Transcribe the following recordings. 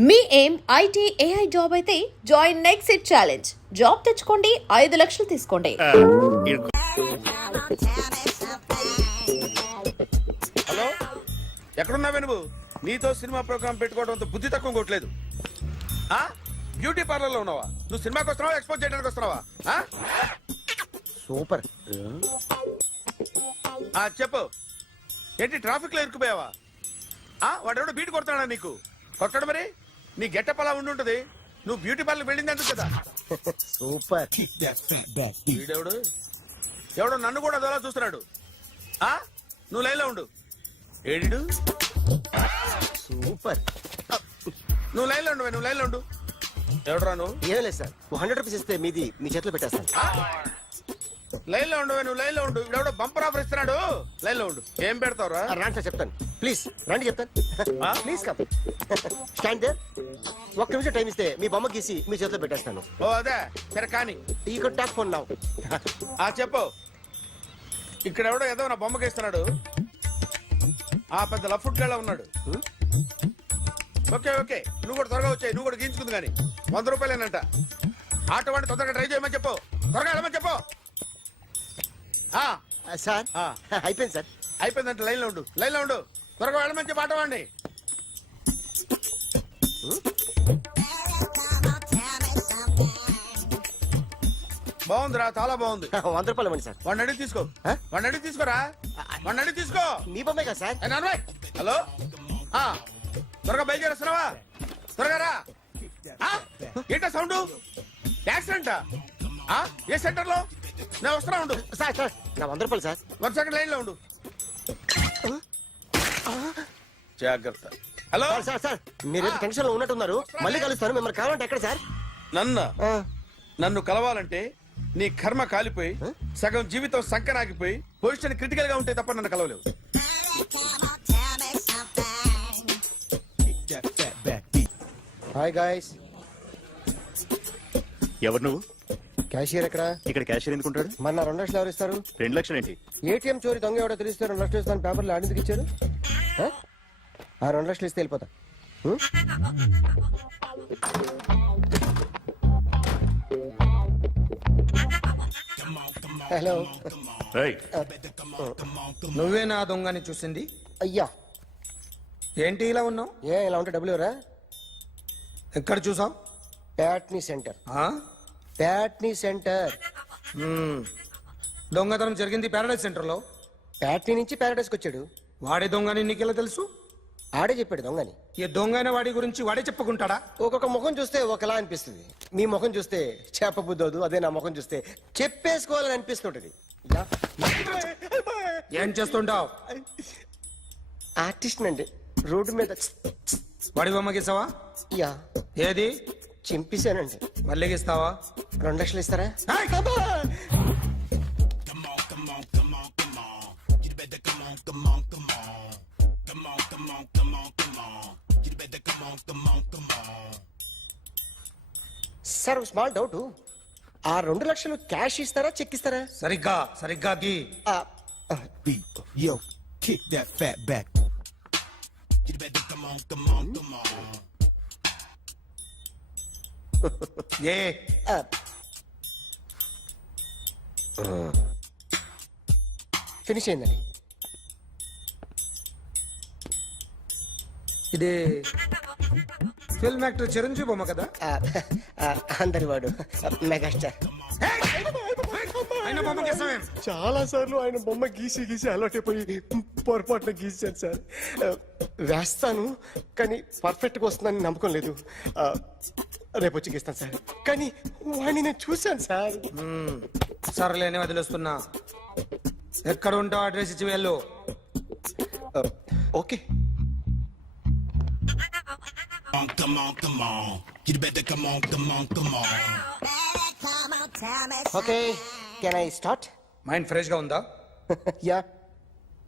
మీ ఏం IT AI job అయితే join next IT challenge. Job తెచ్చుకోండి ఐదు లక్షలు తీసుకోండి. హలో? ఎక్కడున్నావే నువ్వు? నీతో సినిమా ప్రోగ్రామ్ పెట్టుకోవడంతో బుద్ధి తక్కువ కొట్టలేదు. ఆ? బ్యూటీ పార్లర్లో ఉన్నావా? నువ్వు సినిమాకి వస్తున్నావా ఎక్స్పోజ్ చేయడానికి వస్తున్నావా? ఆ? సూపర్. ఆ, చెప్పు. ఏంటి ట్రాఫిక్లో ఇరుక్కుపోయావా? ఆ వాడెవడో బీట్ కొడతాడా నీకు? కొట్టడు మరి? నీ గెట్టప్ అలా ఉండి ఉంటది నువ్వు బ్యూటీ పార్లర్ వెళ్ళింది ఎందుకు కదా. సూపర్. వీడెవడు? ఎవడో నన్ను కూడా అదోలా చూస్తున్నాడు. ఆ? నువ్వు లైన్లో ఉండు. ఏడిడు? సూపర్. నువ్వు లైన్లో ఉండు నువ్వు లైన్లో ఉండు. ఎవడరా నువ్వు? ఏం లేదు సార్. హండ్రెడ్ రూపీస్ ఇస్తే మీది మీ చేతిలో పెట్టేస్తాను. లైన్లో ఉండు నువ్వు లైన్లో ఉండు. ఎవడో బంపర్ ఆఫర్ ఇస్తున్నాడు. లైన్లో ఉండు. ఏం పెడతావురా? రాండి సార్ చెప్తాను. ప్లీజ్ రండి చెప్తాను? Please come. Stand there. ఒక్క నిమిషం టైం ఇస్తే మీ బొమ్మ గీసి మీ చేతిలో పెట్టేస్తాను. ఓ అదే. సరే కానీ. ఈ టాక్ ఫోన్ నౌ ఆ చెప్పు. ఇక్కడ ఎవడో ఏదో నా బొమ్మకి ఇస్తున్నాడు. ఆ పెద్ద లఫుట్ గళ్ళ ఉన్నాడు. Okay okay. నువ్వు కూడా త్వరగా వచ్చాయి. నువ్వు కూడా గీంచుకుంది కానీ వంద రూపాయలేనంట. ఆటో వాడిని తొందరగా ట్రై చేయమని చెప్పు. త్వరగా వెళ్ళమని చెప్పు. సార్. ఆ. అయిపోయింది సార్. అయిపోయిందంట లైన్లో ఉండు. లైన్లో ఉండు. త్వరగా వెళ్ళమని చెప్పు ఆటో వాడిని బాగుందిరా చాలా బాగుంది. వంద రూపాయలు ఇవ్వండి సార్. వాడిని అడిగి తీసుకో. ఆ? వాడిని అడిగి తీసుకోరా? వాడిని అడిగి తీసుకో. మీ బొమ్మే కదా సార్? నాన్నబాయ్, హలో? ఆ, త్వరగా బయలుదేరేస్తున్నావా? త్వరగా రా. ఏంటా సౌండ్? యాక్సిడెంట్? ఏ సెంటర్లో నేను వస్తున్నా ఉండు. Sir sir. నా వంద రూపాయలు సార్. వన్ సెకండ్ లైన్లో ఉండు. జాగ్రత్త. హలో? సార్ సార్ సార్ మీరేదో టెన్షన్లో ఉన్నట్టున్నారు. మళ్ళీ కలుస్తాను. మిమ్మల్ని కావాలంటే ఎక్కడ సార్? నన్ను ఆ, నన్ను కలవాలంటే నీ కర్మ కాలిపోయి సగం జీవితం సంకనాగిపోయి పొజిషన్ క్రిటికల్గా ఉంటే తప్ప నన్ను కలవలేవు. హాయ్ గాయస్ ఎవరు నువ్వు? క్యాషియర్ ఎక్కడ? ఇక్కడ క్యాషియర్ ఎందుకుంటాడు? మన రెండు లక్షలు ఎవరు ఇస్తారు? రెండు లక్షలు ఏంటి? ఏటీఎం చోరీ దొంగ ఎవడో తెలిస్తే రెండు లక్షలు ఇస్తాను పేపర్లు ఆడిందుకు ఇచ్చారు? ఆ? ఆ రెండు లక్షలు ఇస్తే వెళ్ళిపోతా? హలో. నువ్వే నా దొంగని చూసింది? అయ్యా. ఏంటి ఇలా ఉన్నావు? ఏ ఇలా ఉంటే డబ్బులు ఎవరా? ఎక్కడ చూసావు? ప్యాట్నీ సెంటర్. ప్యాట్నీ సెంటర్. దొంగతనం జరిగింది పారాడైజ్ సెంటర్లో ప్యాట్నీ నుంచి ప్యారడైస్కి వచ్చాడు. వాడే దొంగని నీకెలా తెలుసు? ఆడే చెప్పాడు దొంగని. ఈ దొంగైన వాడి గురించి వాడే చెప్పుకుంటాడా? ఒక్కొక్క ముఖం చూస్తే ఒకలా అనిపిస్తుంది. మీ ముఖం చూస్తే చేపబుద్దోదు అదే నా ముఖం చూస్తే చెప్పేసుకోవాలని అనిపిస్తుంటది. ఏం చేస్తుంటావు? ఆర్టిస్ట్ అండి రోడ్డు మీద. వాడి బొమ్మ గీసావా? యా. ఏది? చింపేశానండి. మళ్ళీ గీస్తావా రెండు లక్షలు ఇస్తారా! సార్ స్మాల్ డౌట్ ఆ రెండు లక్షలు క్యాష్ ఇస్తారా చెక్ ఇస్తారా? సరిగ్గా సరిగ్గా గీ. Yo, kick that fat back. ఏ. ఫినిష్ అయిందండి ఇది ఫిల్మ్ యాక్టర్ చిరంజీవి బొమ్మ కదా అందరి వాడు మెగాస్టార్ ఆయన బొమ్మ చాలా సార్లు ఆయన బొమ్మ గీసి గీసి అలవాటైపోయి పొరపాటున గీసాను సార్. వేస్తాను కానీ పర్ఫెక్ట్గా వస్తుందని నమ్మకం లేదు. రేపు వచ్చి గీస్తాను సార్. కానీ వాడిని నేను చూశాను సార్. సర్లేని వదిలేస్తున్నా. ఎక్కడ ఉంటావు అడ్రస్ ఇచ్చి వెళ్ళు. Okay. Come on, come on. You better come on, come on, come on. Okay. Can I start mind ఫ్రెష్గా ఉందా? Yeah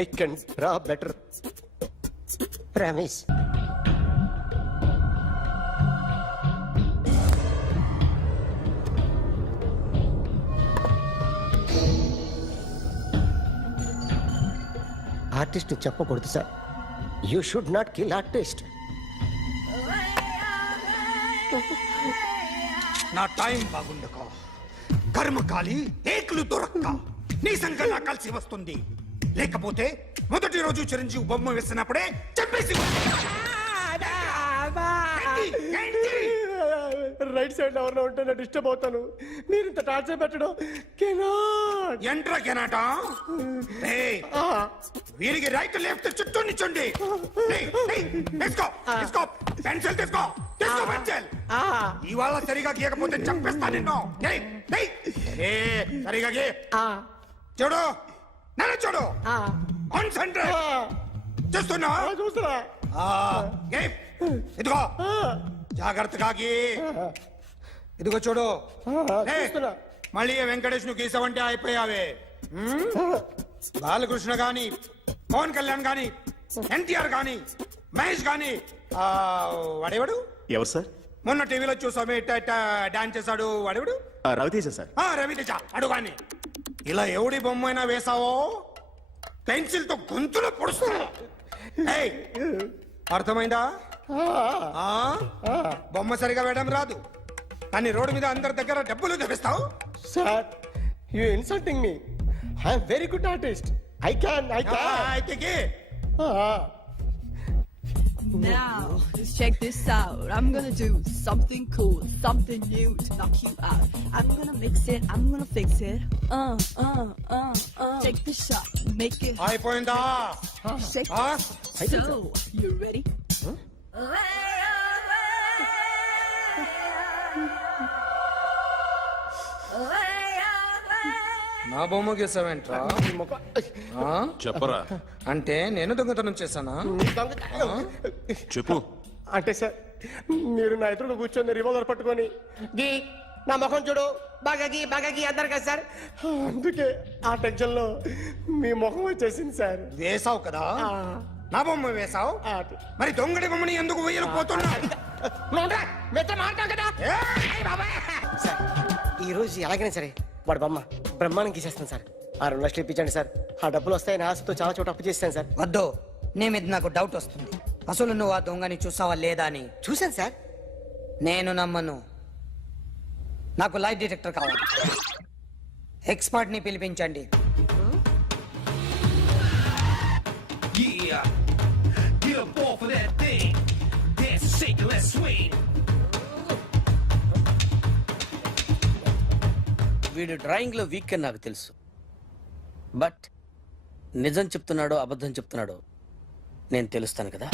I can draw better promise artist చెప్పకూడదు sir you should not kill artist నా time బాగుండకో. కర్మకాలి ఏకులు దొరక్క. నీ సంఘం కలిసి వస్తుంది. లేకపోతే మొదటి రోజు చిరంజీవి బొమ్మ వేసినప్పుడే చెప్పేసి రైట్ సైడ్ ఎవరిలో ఉంటే నేను డిస్టర్బ్ అవుతాను. మీరు ఇంత టార్చర్ పెట్టడం కెనాట్ ఎంట్రా కెనాట? వీరికి రైట్ లెఫ్ట్ చుట్టూ నిచ్చండి తీసుకో తీసుకో పెన్సిల్ తీసుకో తీసుకో పెన్సిల్. ఇవాళ సరిగా గీయకపోతే చంపేస్తా నిన్ను. సరిగా గీ. చూడు నన్ను చూడు. కాన్సంట్రేట్ చూస్తున్నా? చూస్తున్నా. ఇదిగో. జాగ్రత్తగా ఇదిగో చూడు. మళ్ళీ వెంకటేష్ను గీసావంటే అయిపోయావే? బాలకృష్ణ గాని పవన్ కళ్యాణ్ గాని ఎన్టీఆర్ గాని మహేష్ గాని ఆ, వాడేవాడు? ఎవరు సార్? మొన్న టీవీలో చూసామే డాన్స్ చేశాడు వాడేవాడు? రవితేజ సార్. ఆ, రవితేజ. అడుగాని ఇలా ఎవడి బొమ్మ అయినా వేసావో పెన్సిల్తో గొంతులో పొడుస్తా ఏయ్, అర్థమైందా? ఆ? బొమ్మ సరిగా వేయడం రాదు. కానీ రోడ్డు మీద అందరి దగ్గర డబ్బులు తెప్పిస్తావు? Sir you insulting me I'm very good artist I can I can అయితే. Now, just check this out. I'm gonna do something cool, something new to knock you out. I'm gonna mix it, I'm gonna fix it. Uh, uh, uh, uh. Take the shot, make it అయిపోయిందా shake. ఆ? So, you ready? నా బొమ్మ గీసావేంట్రా ఆ? చెప్పరా? అంటే నేను దొంగతనం చేశానా? చెప్పు. అంటే సార్ మీరు నా ఎదురుగా కూర్చొని రివాల్వర్ పట్టుకొని గీ నా ముఖం చూడు. బాగా గీ బాగా గీ అన్నారు కదా సార్. అందుకే ఆ టెన్షన్లో మీ ముఖం వచ్చేసింది సార్. వేసావు కదా? నా బొమ్మ వేసావు మరి దొంగడి బొమ్మని ఎందుకు వేయలు పోతున్నా. కదా? సార్ ఈ రోజు ఎలాగైనా సరే వాడు బొమ్మ బ్రహ్మాండం గీసేస్తాను సార్. ఆ రెండు లక్షలు ఇప్పించండి సార్. ఆ డబ్బులు వస్తాయని ఆశతో చాలా చోట అప్పు చేస్తాను సార్. వద్దు. నీ మీద నాకు డౌట్ వస్తుంది. అసలు నువ్వు ఆ దొంగని చూసావా లేదా అని? చూశాను సార్. నేను నమ్మను. నాకు లైట్ డిటెక్టర్ కావాలి. ఎక్స్పర్ట్ని పిలిపించండి. Yeah. Get up off of that thing. Dance and shake and let's swing. వీడు డ్రాయింగ్లో వీక్ అని నాకు తెలుసు. బట్ నిజం చెప్తున్నాడో అబద్ధం చెప్తున్నాడో నేను తెలుస్తాను కదా.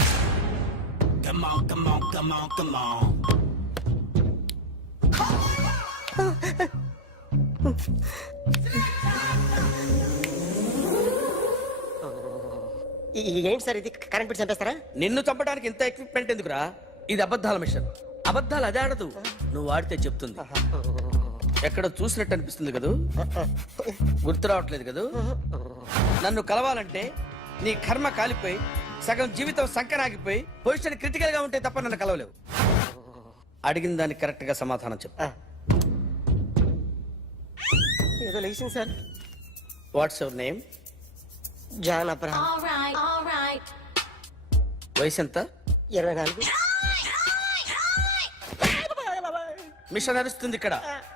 ఈ- ఏంటి సార్ ఇది? కరెంట్ బిల్ చంపేస్తారా? నిన్ను చంపడానికి ఇంత ఎక్విప్మెంట్ ఎందుకురా? ఇది అబద్ధాల మిషన్. అబద్ధాలు అదే ఆడదు. నువ్వు ఆడితే చెప్తుంది. ఎక్కడ చూసినట్టు అనిపిస్తుంది కదూ? గుర్తు రావట్లేదు కదూ? నన్ను కలవాలంటే నీ కర్మ కాలిపోయి సగం జీవితం సంకరాగిపోయి పొజిషన్ క్రిటికల్గా ఉంటే తప్ప నన్ను కలవలేవు. అడిగిన దానికి కరెక్ట్గా సమాధానం చెప్పు. ఏదో లేచింది sir. What's your name John Abraham. వయసు ఎంత? ఇరవై నాలుగు. మిషన్ నడుస్తుంది ఇక్కడ.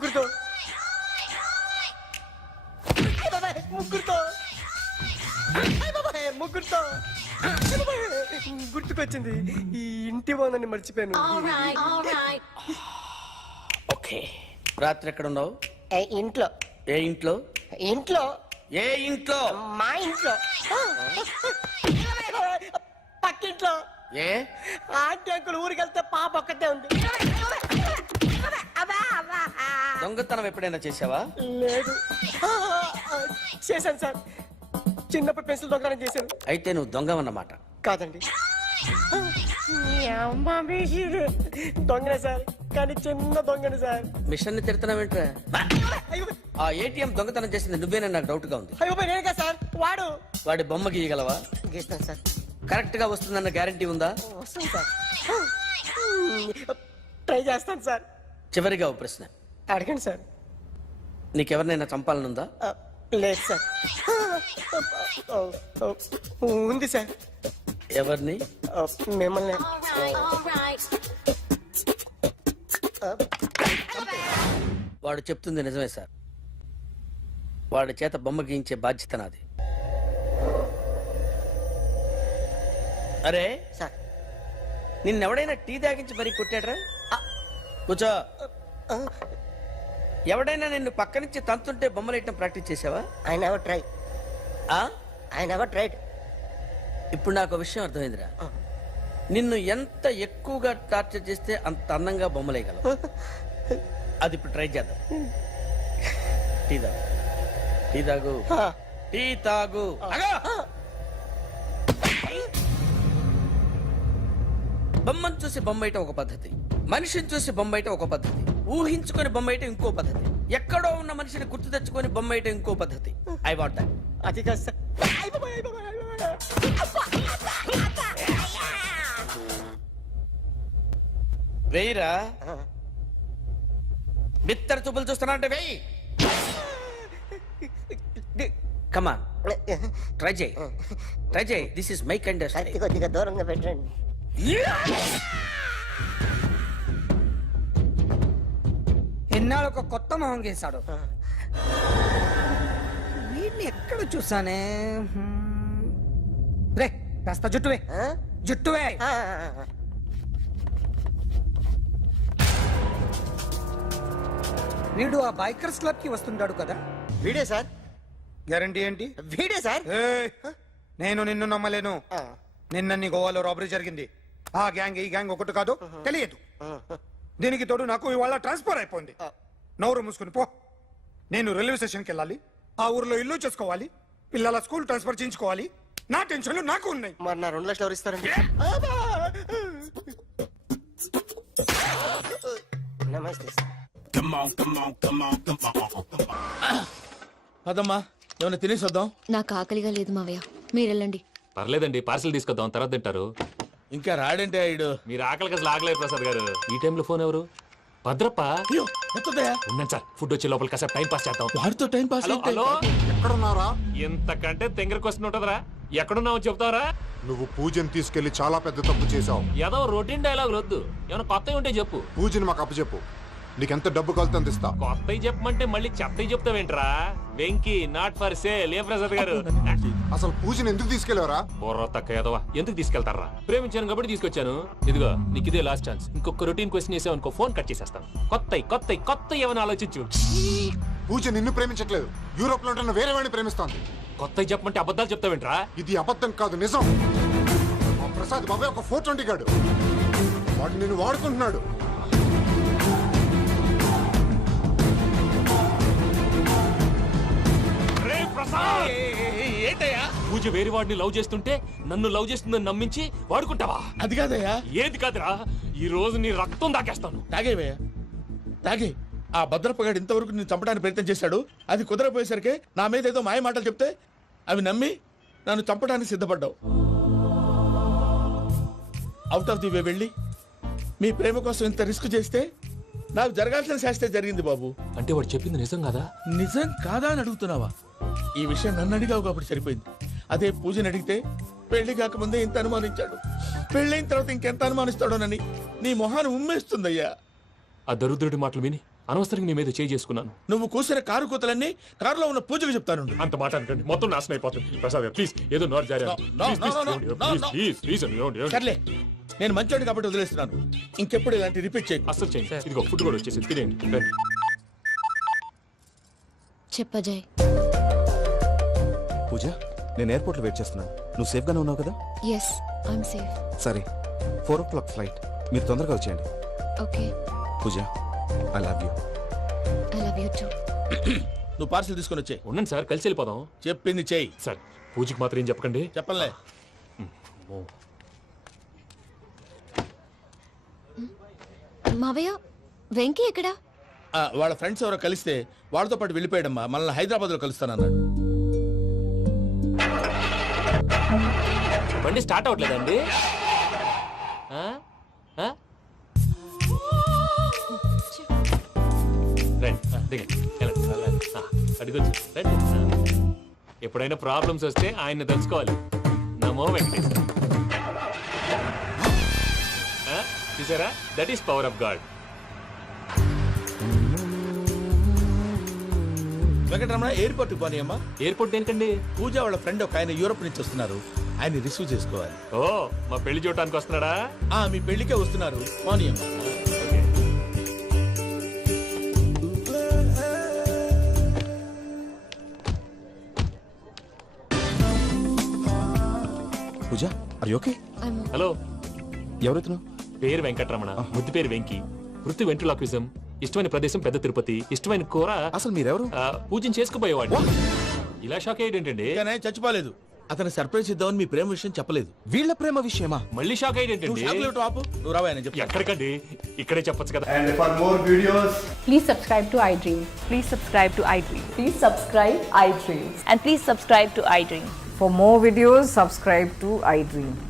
ముగ్గురుతో. ముగ్గురుతో. ముగ్గురుతో. గుర్తుకొచ్చింది. ఈ ఇంటి బాగుందని మర్చిపోయాను. ఓకే. రాత్రి ఎక్కడ ఉన్నావు ఇంట్లో. ఏ ఇంట్లో? ఇంట్లో. ఏ ఇంట్లో? మా ఇంట్లో. పక్కింట్లో. ఏ? ఆంటీ అంకుల్ ఊరికి వెళ్తే పాప ఒక్కతే ఉంది. దొంగతనం ఎప్పుడైనా చేసావా లేదు. చేశాను సార్. చిన్నప్పుడు పెన్సిల్ దొంగతనం చేశాను. అయితే నువ్వు దొంగవన్నమాట. కాదండి. మీ అమ్మ మీసిరు. దొంగనే సార్. కానీ చిన్న దొంగని సార్. మిషన్ని తిడుతున్నావేంట్రా? అయ్యో. ఆ ఏటీఎం దొంగతనం చేసింది నువ్వేనని నాకు డౌట్గా ఉంది? అయ్యో పోయి నేనే కదా సార్. వాడు. వాడి బొమ్మ గీయగలవా? గీస్తాను సార్. కరెక్ట్గా వస్తుందన్న గ్యారంటీ ఉందా? వస్తాను సార్. ట్రై చేస్తాను సార్. చివరిగా ఓ ప్రశ్న. అడగండి సార్. నీకెవరినైనా చంపాలనుందా? లేదు సార్. ఉంది సార్. ఎవరిని? మిమ్మల్ని. వాడు చెప్తుంది నిజమే సార్. వాడి చేత బొమ్మ గీయించే బాధ్యత నాది. అరే సార్. నిన్నెవడైనా టీ తాగించి మరీ కొట్టాడ్రా? కూర్చో. ఎవడైనా నిన్ను పక్క నుంచి తంతుంటే బొమ్మలేయటం ప్రాక్టీస్ చేసావా ఐ నెవర్ ట్రై ఆ? ఐ నెవర్ ట్రైడ్ ఇప్పుడు నాకు విషయం అర్థమైందిరా. నిన్ను ఎంత ఎక్కువగా టార్చర్ చేస్తే అంత అందంగా బొమ్మలేయగలవు అది ఇప్పుడు ట్రై చేద్దాం. టీ తాగు. టీ తాగు. టీ తాగు! బొమ్మను చూసి బొమ్మయటం ఒక పద్ధతి. మనిషిని చూసి బొమ్మయటం ఒక పద్ధతి. ఊహించుకొని బొమ్మయటం ఇంకో పద్ధతి. ఎక్కడో ఉన్న మనిషిని గుర్తు తెచ్చుకొని బొమ్మయటం ఇంకో పద్ధతి. ఐ వాంట్ దట్ అది కాదు సార్ వెయ్యిరా. బిత్తర చూపులు చూస్తున్నా అంటే వెయ్యి కమాన్ ట్రై చేయి. ట్రై చేయి. దిస్ ఇస్ మై కైండ్ కత్తి కొద్దిగా దూరంగా పెట్టండి. ఎన్నాళ్ళు ఒక కొత్త మొహం గీశాడు. వీడిని ఎక్కడ చూసానే. రే కాస్త జుట్టువే? జుట్టువే. వీడు ఆ బైకర్స్ క్లబ్కి వస్తుంటాడు కదా? వీడే సార్. గ్యారంటీ ఏంటి? వీడే సార్! నేను నిన్ను నమ్మలేను. నిన్న నీ గోవాలో రాబరీ జరిగింది. ఆ గ్యాంగ్ ఈ గ్యాంగ్ ఒకటి కాదు తెలియదు. దీనికి తోడు నాకు ఇవాళ ట్రాన్స్ఫర్ అయిపోయింది. నోరు మూసుకుని పో. నేను రైల్వే స్టేషన్కి వెళ్ళాలి. ఆ ఊర్లో ఇల్లు చేసుకోవాలి. పిల్లల స్కూల్ ట్రాన్స్ఫర్ చేయించుకోవాలి. నా టెన్షన్లు నాకు ఉన్నాయి. మరి నా రెండు లక్షలు ఎవరు ఇస్తారండి? నమస్తే సార్. అదమ్మా ఏమైనా తినేసి వద్దాం నాకు ఆకలిగా లేదు మావయ్య. మీరు వెళ్ళండి. పర్లేదండి పార్సిల్ తీసుకొద్దాం తర్వాత తింటారు. ఇంకా రాడంటే ఆయుడు. మీరు ఆకలికి అసలు ఆగలేదు ప్రసాద్ గారు. ఈ టైంలో ఫోన్ ఎవరు? భద్రప్ప? అయ్యో ఎత్తదయా ఉన్నాను సార్ ఫుడ్ వచ్చే లోపల కాసేపు టైం పాస్ చేద్దాం. వాడితో టైం పాస్ హలో అయితే హలో? ఎక్కడున్నారా? ఇంతకంటే తెంగర క్వశ్చన్ ఉంటుందిరా. ఎక్కడున్నావు చెప్తావరా? నువ్వు పూజని తీసుకెళ్ళి చాలా పెద్ద తప్పు చేశావు. ఏదో రొటీన్ డైలాగ్ వద్దు ఏమైనా కొత్తవి ఉంటే చెప్పు. పూజని మాకు అప్పచెప్పు. నీకెంత డబ్బు కలితే అందిస్తా కొత్తవి చెప్పమంటే మళ్ళీ చెత్తవి చెప్తావేంట్రా? Venky not for sale. ఏ ప్రసాద్ గారు? అసలు పూజని ఎందుకు తీసుకెళ్ళేవరా? బుర్ర తక్క ఏదవా ఎందుకు తీసుకెళ్తారా? ప్రేమించాను కాబట్టి తీసుకొచ్చాను. ఇదిగో నీకు ఇదే లాస్ట్ ఛాన్స్ ఇంకొక రొటీన్ క్వశ్చన్ వేసావు అనుకో ఫోన్ కట్ చేసేస్తాను. కొత్త కొత్త కొత్త ఏమైనా ఆలోచించు. పూజ నిన్ను ప్రేమించట్లేదు. యూరోప్లో ఉంటున్న వేరే వాడిని ప్రేమిస్తోంది. కొత్త చెప్పమంటే అబద్ధాలు చెప్తావేంట్రా ఇది అబద్ధం కాదు నిజం. మా ప్రసాద్ బాబాయ్ ఒక ఫోర్ ట్వంటీ గాడు. వాడు నిన్ను వాడుకుంటున్నాడు. ప్రసాద్! ఏంటయ్యా? పూజ వేరే వాడిని లవ్ చేస్తుంటే నన్ను లవ్ చేస్తుందని నమ్మించి వాడుకుంటావా? అది కాదయ్యా. ఏది కాదురా? ఈ రోజు నీ రక్తం దాకేస్తాను. తాగేవయ్యా తాగే. ఆ భద్రపగాడు ఇంతవరకు నేను చంపడానికి ప్రయత్నం చేశాడు. అది కుదరపోయేసరికి నా మీద ఏదో మాయ మాటలు చెప్తే అవి నమ్మి నన్ను చంపడానికి సిద్ధపడ్డావు. అవుట్ ఆఫ్ ది వే వెళ్ళి మీ ప్రేమ కోసం ఇంత రిస్క్ చేస్తే నాకు జరగాల్సిన శాస్త్రే జరిగింది బాబు. అంటే వాడు చెప్పింది నిజం కదా? నిజం కాదా అని అడుగుతున్నావా? ఈ విషయం నన్ను అడిగావు కాబట్టి సరిపోయింది. అదే పూజని అడిగితే పెళ్ళి కాకముందే ఇంత అనుమానించాడు. పెళ్ళైన తర్వాత ఇంకెంత అనుమానిస్తాడోనని నీ మొహాన్ని ఉమ్మేస్తుందయ్యా. ఆ దరిద్రుడి మాటలు విని అనవసరంగా నీ మీద చేయి చేసుకున్నాను. నువ్వు కూసిన కారు కూతలన్నీ కారులో ఉన్న పూజకు చెప్తాను. అంత మాట అనకండి. మొత్తం నాశనం అయిపోతుంది. ప్రసాద్ ప్లీజ్ ఏదో నోరు జారీ. సర్లే. నేను మంచోడు కాబట్టి వదిలేస్తున్నాను. ఇంకెప్పుడు ఇలాంటి రిపీట్ చేయకు. అస్సలు చేయండి. ఇదిగో ఫుడ్ కూడా వచ్చేసి తినేయండి. రండి. చెప్పజాయ్ పూజ నేను ఎయిర్పోర్ట్లో వెయిట్ చేస్తున్నాను. నువ్వు సేఫ్ గానే ఉన్నావు కదా? ఎస్ ఐఎమ్ సేఫ్ సరే. Four o'clock flight. మీరు తొందరగా వచ్చేయండి. Okay Pooja I love you. I love you too నువ్వు పార్సల్ తీసుకొని వచ్చే ఉండండి సార్ కలిసి వెళ్ళిపోదాం. చెప్పింది చెయ్యి. సార్ పూజకి మాత్రం ఏం చెప్పకండి. చెప్పలే. మావయ్య వెంకీ ఎక్కడా? ఆ, వాళ్ళ ఫ్రెండ్స్ ఎవరో కలిస్తే వాళ్ళతో పాటు వెళ్ళిపోయాడమ్మా. మనల్ని హైదరాబాద్లో కలుస్తానన్నాడు బండి స్టార్ట్ అవ్వట్లేదండి ఆ? ఆ? రండి. ఆ, దిగండి. వెళ్ళండి. ఆ, అడుగొచ్చు. రండి. ఆ. ఎప్పుడైనా ప్రాబ్లమ్స్ వస్తే ఆయన్ని తెలుసుకోవాలి నమో వెంకటేశ్వర. చూసారా? That is power of God Venkataramana airport పోనీ అమ్మా. ఎయిర్పోర్ట్ దేనికండి? పూజ వాళ్ళ ఫ్రెండ్ ఒక ఆయన యూరోప్ నుంచి వస్తున్నారు. ఆయన రిసీవ్ చేసుకోవాలి. ఓ మా పెళ్ళి చూడటానికి వస్తున్నాడా? ఆ మీ పెళ్ళికే వస్తున్నారు. పోనీ అమ్మా. పూజ అరే ఓకే హలో ఎవరైతును పేరు వెంకటరమణ ముద్దు పేరు వెంకి. వృత్తి వెంట్రులాక్విజం ఇష్టమైన ప్రదేశం పెద్ద తిరుపతి ఇష్టమైన కూర అసలు మీరెవరు? ఆ, పూజను చేసుకుపోయేవాడు ఇలా షాక్ ఆయన చచ్చిపోలేదు. అతను సర్ప్రైజ్ ఇద్దామని మీ ప్రేమ విషయం చెప్పలేదు. వీళ్ళ ప్రేమ విషయమా? మళ్ళీ షాక్ నువ్వు అయ్యేటండి షాక్ లేవు ఆపు నువ్వు రావా ఆయన చెప్తా ఎక్కడికండి? ఇక్కడే చెప్పొచ్చు కదా. Please subscribe to iDream. Please subscribe to iDream. Please subscribe iDream. And please subscribe to iDream. For more videos, subscribe to iDream.